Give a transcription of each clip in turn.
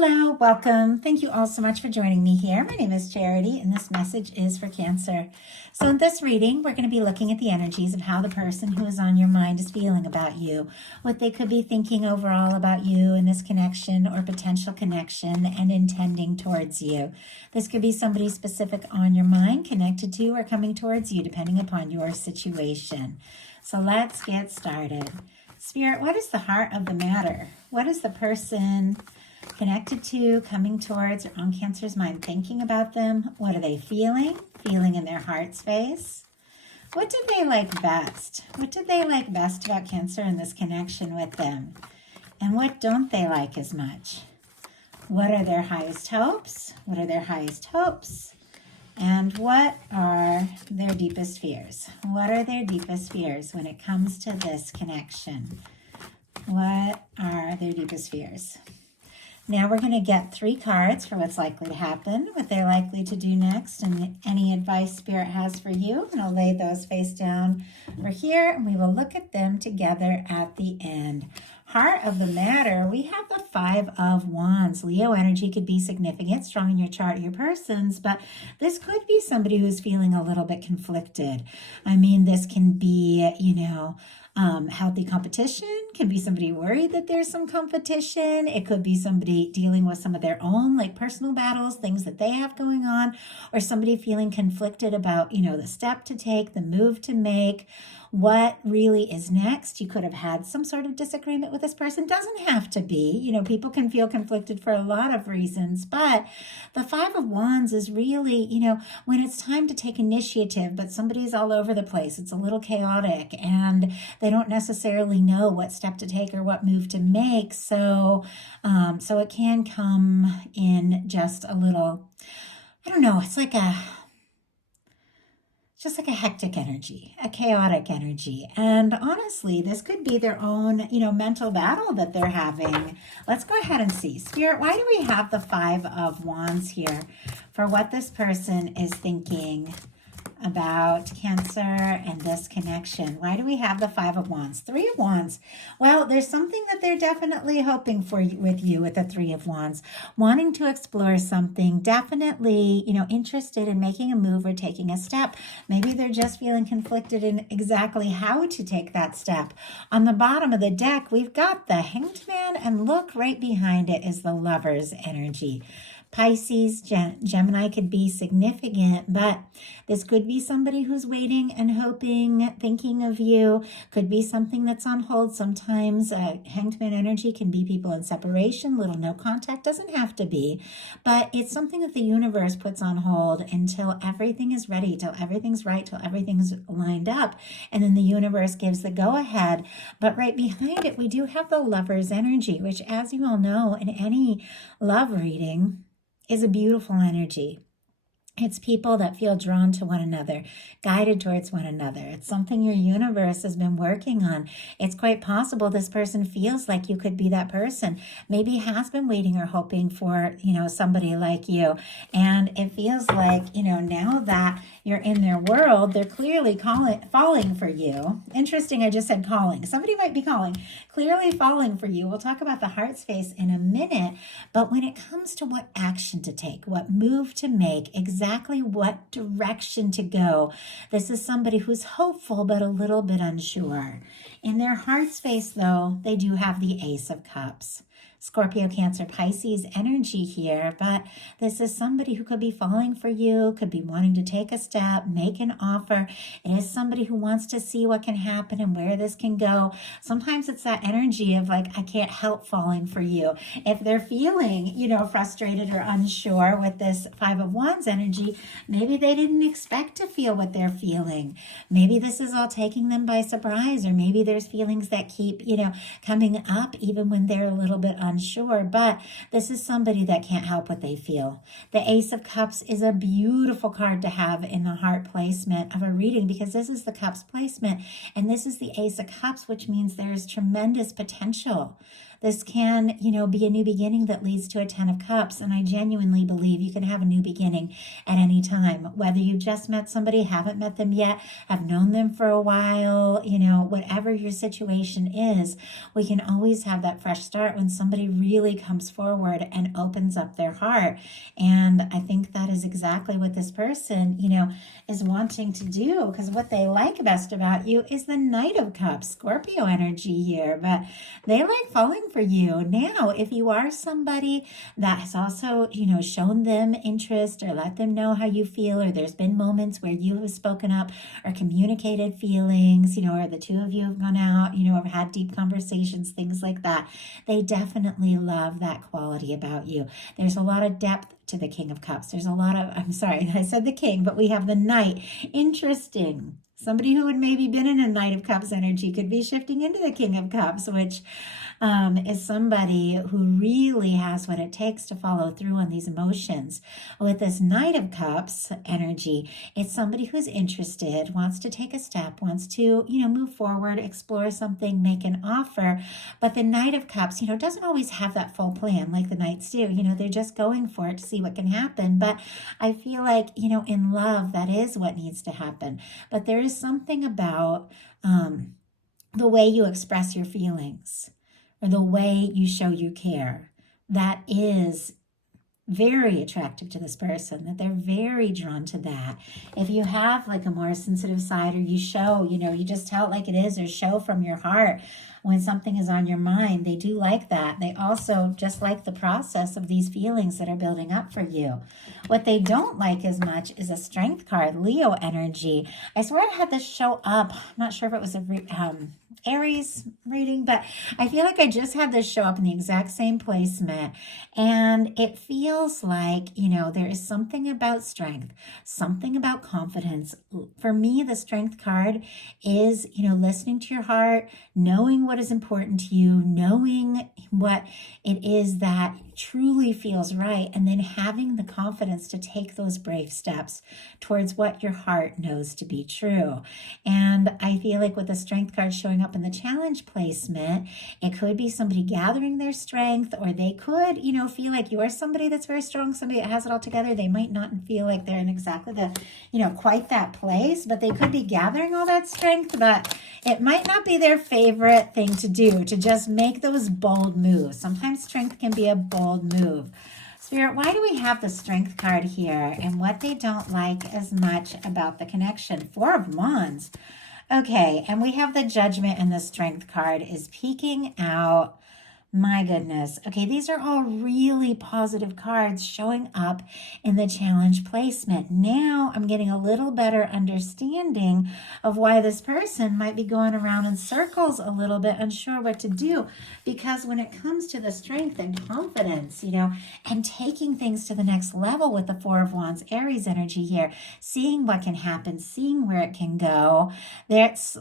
Hello, welcome. Thank you all so much for joining me here. My name is Charity, and this message is for Cancer. So in this reading, we're going to be looking at the energies of how the person who is on your mind is feeling about you, what they could be thinking overall about you in this connection or potential connection and intending towards you. This could be somebody specific on your mind, connected to or coming towards you, depending upon your situation. So let's get started. Spirit, what is the heart of the matter? What is the person connected to, coming towards, or on Cancer's mind, thinking about them? What are they feeling in their heart space? What did they like best? What did they like best about Cancer in this connection with them? And what don't they like as much? What are their highest hopes? What are their highest hopes? And what are their deepest fears? What are their deepest fears when it comes to this connection? What are their deepest fears? Now we're going to get 3 cards for what's likely to happen, what they're likely to do next, and any advice Spirit has for you. And I'll lay those face down over here, and we will look at them together at the end. Heart of the matter, we have the 5 of Wands. Leo energy could be significant, strong in your chart, your persons, but this could be somebody who's feeling a little bit conflicted. I mean, this can be, healthy competition, can be somebody worried that there's some competition. It could be somebody dealing with some of their own like personal battles, things that they have going on, or somebody feeling conflicted about, the step to take, the move to make, what really is next. You could have had some sort of disagreement with this person. Doesn't have to be, people can feel conflicted for a lot of reasons, but the 5 of Wands is really, when it's time to take initiative, but somebody's all over the place. It's a little chaotic and they don't necessarily know what step to take or what move to make. So it can come in just a little, I don't know, it's just like a hectic energy, a chaotic energy. And honestly, this could be their own, mental battle that they're having. Let's go ahead and see. Spirit, why do we have the 5 of Wands here for what this person is thinking about Cancer and this connection? Why do we have the 5 of Wands? 3 of Wands. Well, there's something that they're definitely hoping for with you with the 3 of Wands, wanting to explore something, definitely, interested in making a move or taking a step. Maybe they're just feeling conflicted in exactly how to take that step. On the bottom of the deck, we've got the Hanged Man, and look, right behind it is the Lover's energy. Pisces, Gemini could be significant, but this could be somebody who's waiting and hoping, thinking of you. Could be something that's on hold. Sometimes Hanged Man energy can be people in separation, little no contact. Doesn't have to be, but it's something that the universe puts on hold until everything is ready, till everything's right, till everything's lined up, and then the universe gives the go-ahead. But right behind it, we do have the Lover's energy, which, as you all know, in any love reading, is a beautiful energy. It's people that feel drawn to one another, guided towards one another. It's something your universe has been working on. It's quite possible this person feels like you could be that person. Maybe has been waiting or hoping for, somebody like you. And it feels like, now that you're in their world, they're clearly falling for you. Interesting, I just said calling. Somebody might be calling, clearly falling for you. We'll talk about the heart space in a minute. But when it comes to what action to take, what move to make, exactly what direction to go, this is somebody who's hopeful but a little bit unsure. In their heart space, though, they do have the Ace of Cups. Scorpio, Cancer, Pisces energy here, but this is somebody who could be falling for you, could be wanting to take a step, make an offer. It is somebody who wants to see what can happen and where this can go. Sometimes it's that energy of I can't help falling for you. If they're feeling, frustrated or unsure with this 5 of Wands energy, maybe they didn't expect to feel what they're feeling. Maybe this is all taking them by surprise, or maybe there's feelings that keep, coming up even when they're a little bit unsure, but this is somebody that can't help what they feel. The Ace of Cups is a beautiful card to have in the heart placement of a reading, because this is the Cups placement and this is the Ace of Cups, which means there's tremendous potential. This can, be a new beginning that leads to a 10 of cups. And I genuinely believe you can have a new beginning at any time, whether you just met somebody, haven't met them yet, have known them for a while, whatever your situation is, we can always have that fresh start when somebody really comes forward and opens up their heart. And I think that is exactly what this person, is wanting to do, because what they like best about you is the Knight of Cups, Scorpio energy here, but they like falling for you. Now, if you are somebody that has also, shown them interest or let them know how you feel, or there's been moments where you have spoken up or communicated feelings, or the two of you have gone out, or had deep conversations, things like that, they definitely love that quality about you. There's a lot of depth to the King of Cups. There's a lot of, I'm sorry, I said the King, but we have the Knight. Interesting. Somebody who had maybe been in a Knight of Cups energy could be shifting into the King of Cups, which is somebody who really has what it takes to follow through on these emotions. With this Knight of Cups energy, it's somebody who's interested, wants to take a step, wants to, move forward, explore something, make an offer. But the Knight of Cups, doesn't always have that full plan like the Knights do. They're just going for it to see what can happen. But I feel like, in love, that is what needs to happen. But there is something about the way you express your feelings, or the way you show you care, that is very attractive to this person, that they're very drawn to that. If you have like a more sensitive side, or you show, you just tell it like it is, or show from your heart when something is on your mind, they do like that. They also just like the process of these feelings that are building up for you. What they don't like as much is a Strength card, Leo energy. I swear I had this show up. I'm not sure if it was a Aries reading, but I feel like I just had this show up in the exact same placement, and it feels like, there is something about strength, something about confidence. For me, the Strength card is, listening to your heart, knowing what is important to you, knowing what it is that truly feels right, and then having the confidence to take those brave steps towards what your heart knows to be true. And I feel like with the Strength card showing up in the challenge placement, it could be somebody gathering their strength, or they could, feel like you're somebody that's very strong, somebody that has it all together. They might not feel like they're in exactly the, quite that place, but they could be gathering all that strength, but it might not be their favorite thing to do, to just make those bold moves. Sometimes strength can be a bold move. Spirit, why do we have the Strength card here, and what they don't like as much about the connection? Four of Wands. Okay, and we have the Judgment, and the Strength card is peeking out. My goodness. Okay, these are all really positive cards showing up in the challenge placement. Now I'm getting a little better understanding of why this person might be going around in circles a little bit, unsure what to do. Because when it comes to the strength and confidence, and taking things to the next level with the Four of Wands, Aries energy here, seeing what can happen, seeing where it can go, it's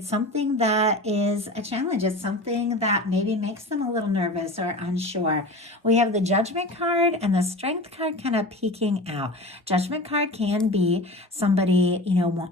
something that is a challenge. It's something that maybe makes them a little nervous or unsure. We have the Judgment card and the Strength card kind of peeking out. Judgment card can be somebody,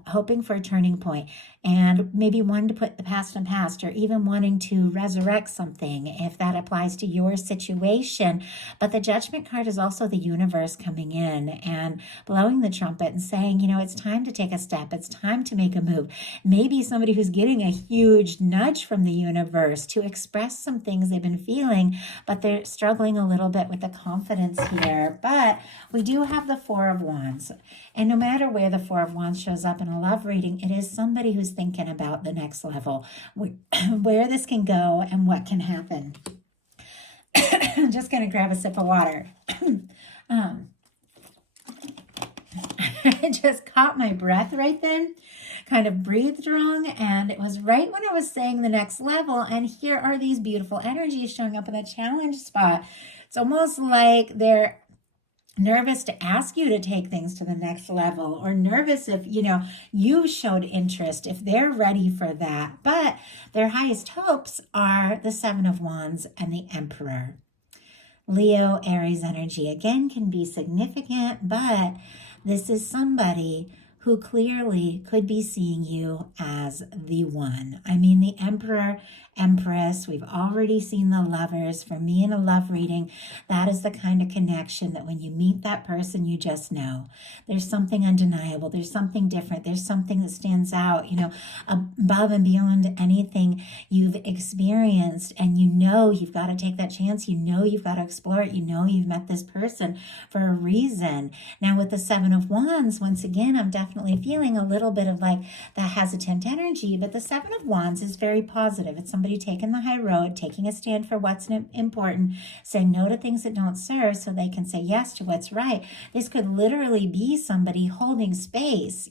hoping for a turning point, and maybe wanting to put the past in past, or even wanting to resurrect something, if that applies to your situation. But the Judgment card is also the universe coming in and blowing the trumpet and saying, it's time to take a step. It's time to make a move. Maybe somebody who's getting a huge nudge from the universe to express some things they've been feeling, but they're struggling a little bit with the confidence here. But we do have the Four of Wands. And no matter where the Four of Wands shows up in a love reading, it is somebody who's thinking about the next level, where this can go and what can happen. I'm just going to grab a sip of water. I just caught my breath right then, kind of breathed wrong, and it was right when I was saying the next level, and here are these beautiful energies showing up in the challenge spot. It's almost like they're nervous to ask you to take things to the next level, or nervous if, you showed interest, if they're ready for that. But their highest hopes are the Seven of Wands and the Emperor. Leo, Aries energy, again, can be significant, but this is somebody who clearly could be seeing you as the one. I mean, the Emperor Empress. We've already seen the Lovers. For me in a love reading, that is the kind of connection that when you meet that person, you just know. There's something undeniable. There's something different. There's something that stands out, above and beyond anything you've experienced. And you've got to take that chance. You've got to explore it. You've met this person for a reason. Now with the Seven of Wands, once again, I'm definitely feeling a little bit of like that hesitant energy, but the Seven of Wands is very positive. It's somebody taking the high road, taking a stand for what's important, saying no to things that don't serve so they can say yes to what's right. This could literally be somebody holding space,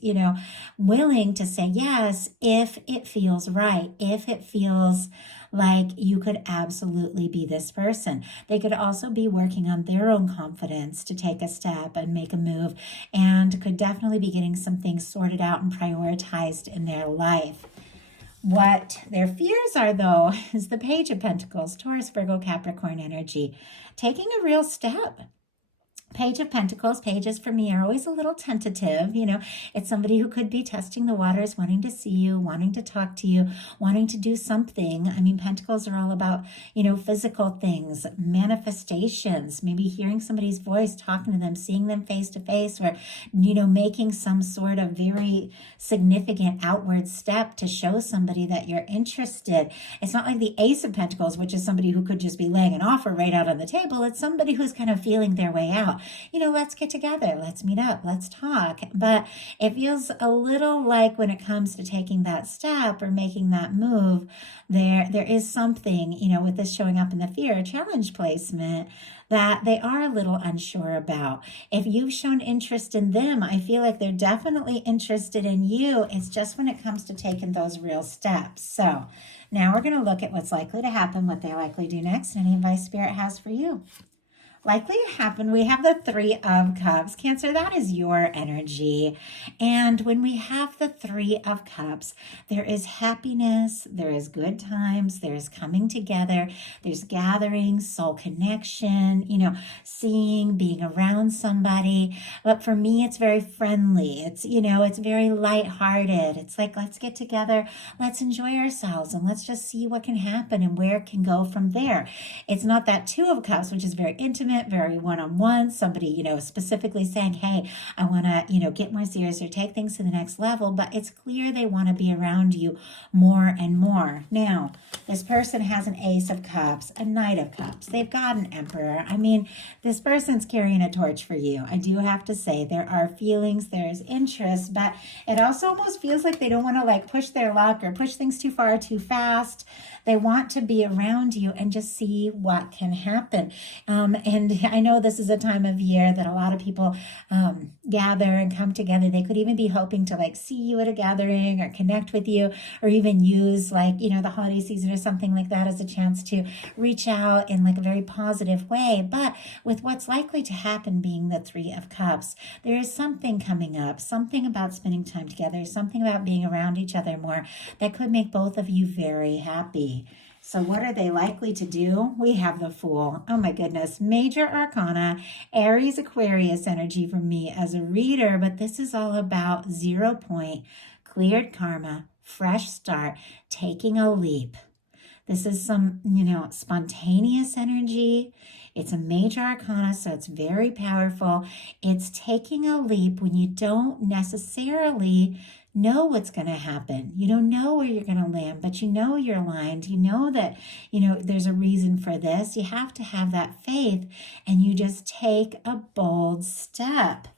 willing to say yes if it feels right, if it feels like you could absolutely be this person. They could also be working on their own confidence to take a step and make a move, and could definitely be getting some things sorted out and prioritized in their life. What their fears are, though, is the Page of Pentacles, Taurus, Virgo, Capricorn energy, taking a real step. Page of Pentacles, pages for me are always a little tentative. It's somebody who could be testing the waters, wanting to see you, wanting to talk to you, wanting to do something. I mean, Pentacles are all about, physical things, manifestations, maybe hearing somebody's voice, talking to them, seeing them face to face, or, making some sort of very significant outward step to show somebody that you're interested. It's not like the Ace of Pentacles, which is somebody who could just be laying an offer right out on the table. It's somebody who's kind of feeling their way out. Let's get together, let's meet up, let's talk. But it feels a little like when it comes to taking that step or making that move, there is something, with this showing up in the fear challenge placement that they are a little unsure about. If you've shown interest in them, I feel like they're definitely interested in you. It's just when it comes to taking those real steps. So now we're going to look at what's likely to happen, what they likely do next, and any advice Spirit has for you. Likely to happen, we have the Three of Cups. Cancer, that is your energy. And when we have the Three of Cups, there is happiness, there is good times, there is coming together, there's gatherings, soul connection, seeing, being around somebody. But for me, it's very friendly. It's, it's very lighthearted. It's like, let's get together, let's enjoy ourselves, and let's just see what can happen and where it can go from there. It's not that Two of Cups, which is very intimate, very one-on-one, somebody, specifically saying, hey, I want to, get more serious or take things to the next level, but it's clear they want to be around you more and more. Now, this person has an Ace of Cups, a Knight of Cups. They've got an Emperor. I mean, this person's carrying a torch for you. I do have to say there are feelings, there's interest, but it also almost feels like they don't want to push their luck or push things too far, too fast. They want to be around you and just see what can happen. And I know this is a time of year that a lot of people gather and come together. They could even be hoping to see you at a gathering or connect with you, or even use the holiday season or something like that as a chance to reach out in a very positive way. But with what's likely to happen being the Three of Cups, there is something coming up, something about spending time together, something about being around each other more that could make both of you very happy. So what are they likely to do? We have the Fool. Oh my goodness. Major Arcana, Aries, Aquarius energy for me as a reader, but this is all about 0 point, cleared karma, fresh start, taking a leap. This is some, spontaneous energy. It's a major arcana, so it's very powerful. It's taking a leap when you don't necessarily know what's going to happen. You don't know where you're going to land, but you're aligned. You know that, there's a reason for this. You have to have that faith, and you just take a bold step.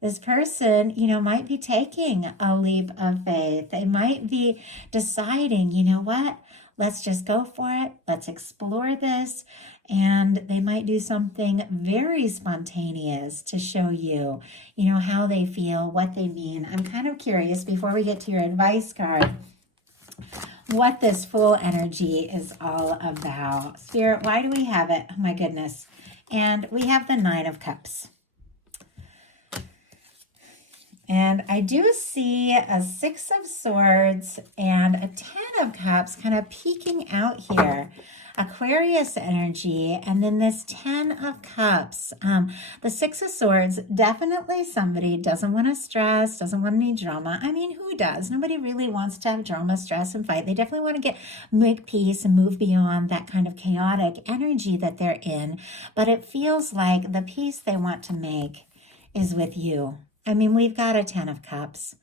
This person, might be taking a leap of faith. They might be deciding, what? Let's just go for it. Let's explore this. And they might do something very spontaneous to show you, how they feel, what they mean. I'm kind of curious, before we get to your advice card, what this Fool energy is all about. Spirit, why do we have it? Oh my goodness. And we have the Nine of Cups. And I do see a Six of Swords and a Ten of Cups kind of peeking out here. Aquarius energy, and then this 10 of Cups. The Six of Swords, definitely somebody doesn't want to stress, doesn't want any drama. I mean, who does? Nobody really wants to have drama, stress, and fight. They definitely want to make peace and move beyond that kind of chaotic energy that they're in. But it feels like the peace they want to make is with you. I mean, we've got a 10 of Cups.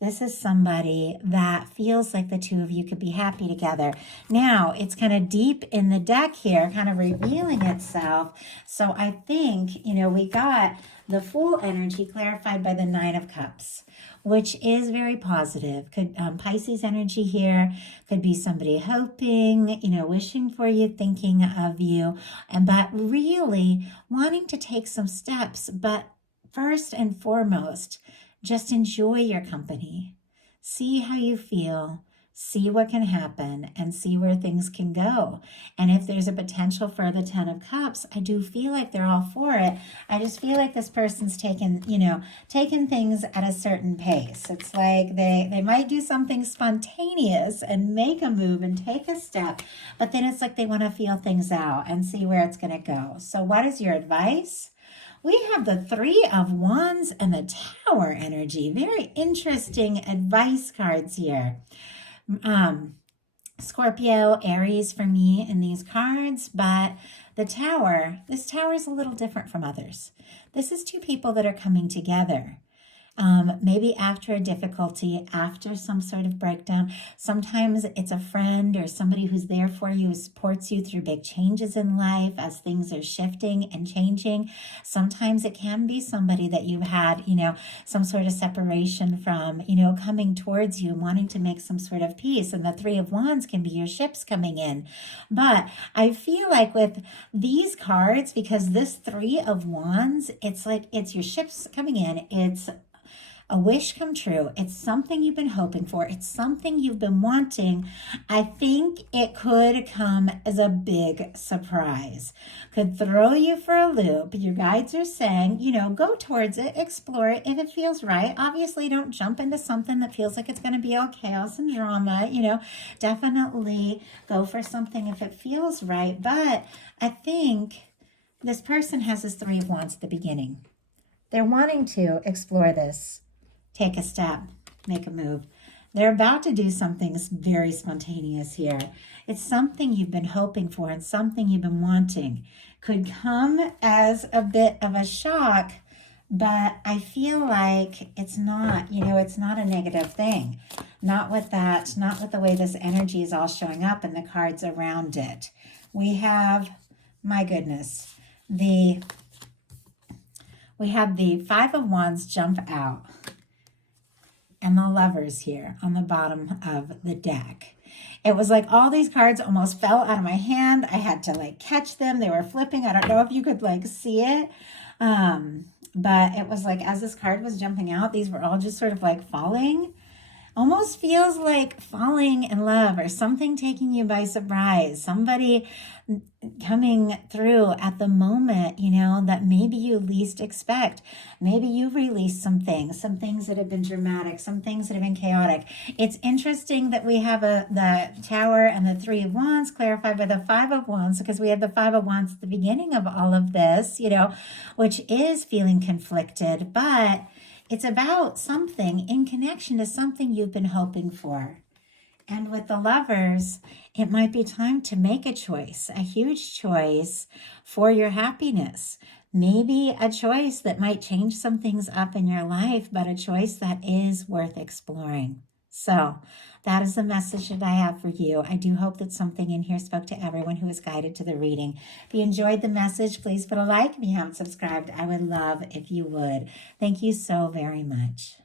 This is somebody that feels like the two of you could be happy together. Now, it's kind of deep in the deck here, kind of revealing itself. So I think, we got the Fool energy clarified by the Nine of Cups, which is very positive. Could Pisces energy here, could be somebody hoping, wishing for you, thinking of you, but really wanting to take some steps. But first and foremost, just enjoy your company. See how you feel, see what can happen, and see where things can go. And if there's a potential for the 10 of Cups, I do feel like they're all for it. I just feel like this person's taking things at a certain pace. It's like they might do something spontaneous and make a move and take a step, but then it's like they want to feel things out and see where it's going to go. So what is your advice? We have the Three of Wands and the Tower energy. Very interesting advice cards here. Scorpio, Aries for me in these cards, but this tower is a little different from others. This is two people that are coming together. Maybe after a difficulty, after some sort of breakdown. Sometimes it's a friend or somebody who's there for you, who supports you through big changes in life as things are shifting and changing. Sometimes it can be somebody that you've had, some sort of separation from, coming towards you, wanting to make some sort of peace. And the Three of Wands can be your ships coming in. But I feel like with these cards, because this Three of Wands, it's like it's your ships coming in. It's a wish come true. It's something you've been hoping for. It's something you've been wanting. I think it could come as a big surprise. Could throw you for a loop. Your guides are saying, go towards it, explore it if it feels right. Obviously, don't jump into something that feels like it's going to be all chaos and drama. Definitely go for something if it feels right. But I think this person has this Three of Wands at the beginning. They're wanting to explore this. Take a step, make a move. They're about to do something very spontaneous here. It's something you've been hoping for and something you've been wanting. Could come as a bit of a shock, but I feel like it's not, it's not a negative thing. Not with the way this energy is all showing up and the cards around it. We have, my goodness, we have the Five of Wands jump out. And the Lovers here on the bottom of the deck. It was like all these cards almost fell out of my hand. I had to catch them. They were flipping. I don't know if you could see it. But it was like as this card was jumping out, these were all just sort of falling. Almost feels like falling in love or something taking you by surprise. Somebody coming through at the moment, that maybe you least expect. Maybe you've released some things that have been dramatic, some things that have been chaotic. It's interesting that we have the Tower and the Three of Wands clarified by the Five of Wands, because we had the Five of Wands at the beginning of all of this, which is feeling conflicted, but it's about something in connection to something you've been hoping for. And with the Lovers, it might be time to make a choice, a huge choice for your happiness. Maybe a choice that might change some things up in your life, but a choice that is worth exploring. So that is the message that I have for you. I do hope that something in here spoke to everyone who was guided to the reading. If you enjoyed the message, please put a like. If you haven't subscribed, I would love if you would. Thank you so very much.